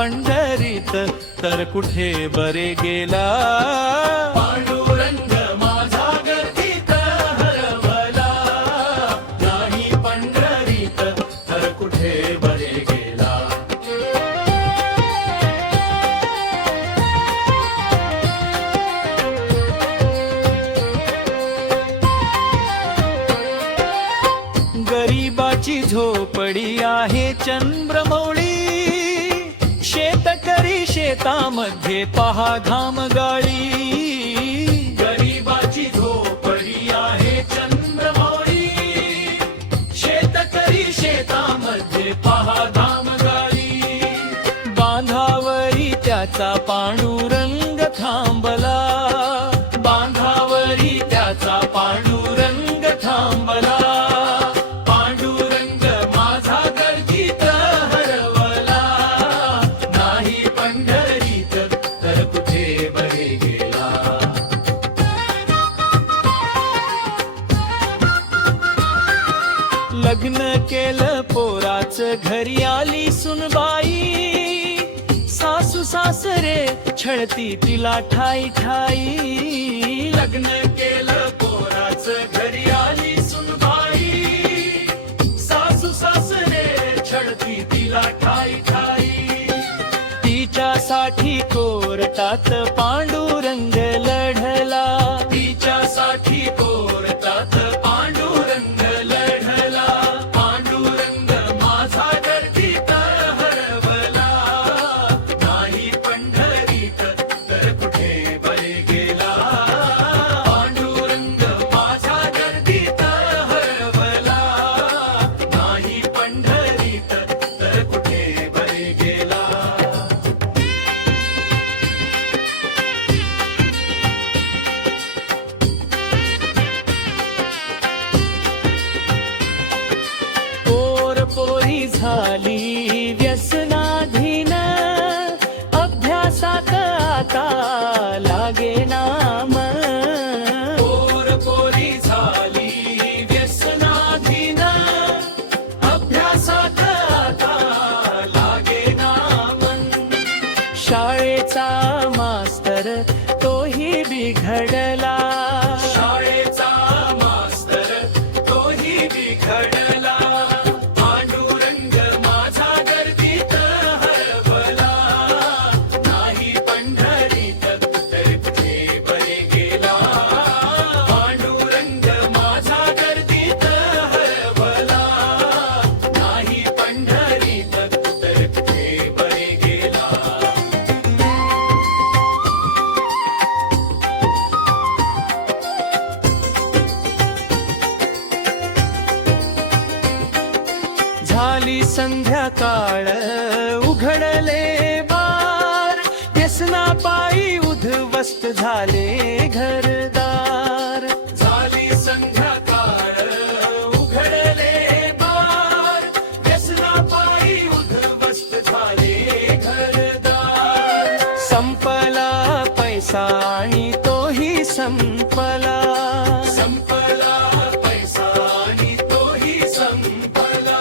पंढरीत तर कुठे बरे गेला. पांडुरंग माझा गर्दीत हरवला, नाही पंढरीत तर कुठे बरे गेला. गरीबाची झोपडी आहे चंद्रमौळी, शेतकरी शेतामध्ये पहा घाम गाळी. गरीबाची झोपडी आहे चंद्रमौळी, शेतकरी शेतामध्ये पहा धाम गाळी. बांधावरी त्याचा पांडुरंग थांबला, बांधावरी त्याचा पांडुरंग थांबला. पांडुरंग माझा गर्दीत हरवला, नाही पंढरीत तर कुठे बरे गेला. लग्न केलं पोराच घरी आली सुनबाई, सासू सासरे छळती तिला ठाई ठाई. लग्न केलं पोराच घरी आली सुनबाई, सासू सासरे छळती तिला ठाई ठाई. तिच्यासाठी कोर्टात पांडुरंग लढला, तिच्यासाठी कोर्टात पांडुरंग लढला. पांडुरंग माझा गर्दीत हरवला, नाही पंढरीत तर कुठे बरे गेला. पांडुरंग माझा गर्दीत हरवला, नाही पंढरीत तर कुठे बरे गेला. पोरी झाली व्यसनाधीन, अभ्यासात आता लागे नाम. पोरी झाली व्यसनाधीन, अभ्यासात आता लागे नामन. शाळेचा मास्तर तोही बिघडला, शाळेचा मास्तर तोही बिघडला. पांडुरंग माझा गर्दीत हरवला, नाही पंढरीत तर कुठे बरे गेला. पांडुरंग माझा गर्दीत हरवला, नाही पंढरीत तर कुठे बरे गेला. झाली संध्याकाळ उघडले बार, व्यसना पायी उद्ध्वस्त झाले घरदार. झाली संध्याकाळ उघडले बार, व्यसनापायी उद्ध्वस्त झाले घरदार. संपला पैसा आणि तोही संपला, संपला पैसा आणि तोही संपला.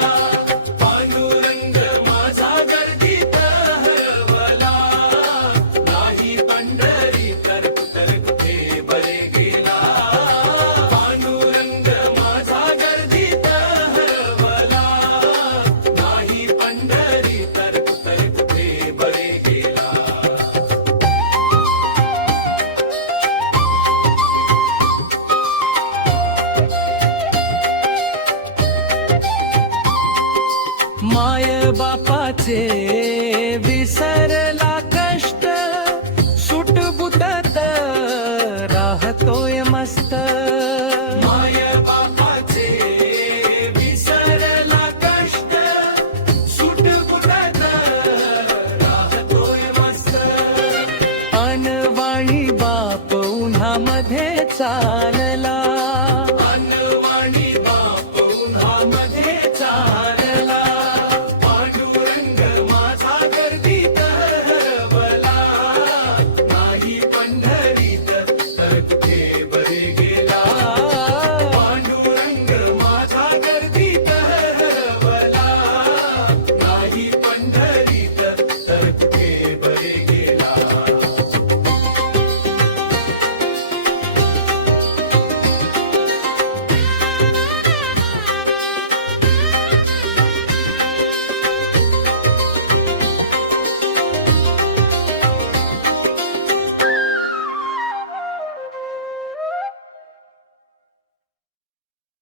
पांडुरंग माझा गर्दीत हरवला, नाही पंढरी तर कुठे बरे गेला. पांडुरंग माझा गर्दीत हरवला, नाही पंढरी तर कुठे बरे गेला. माय बापाचे विसरला कष्ट, सुटबुटत राहतोय मस्त.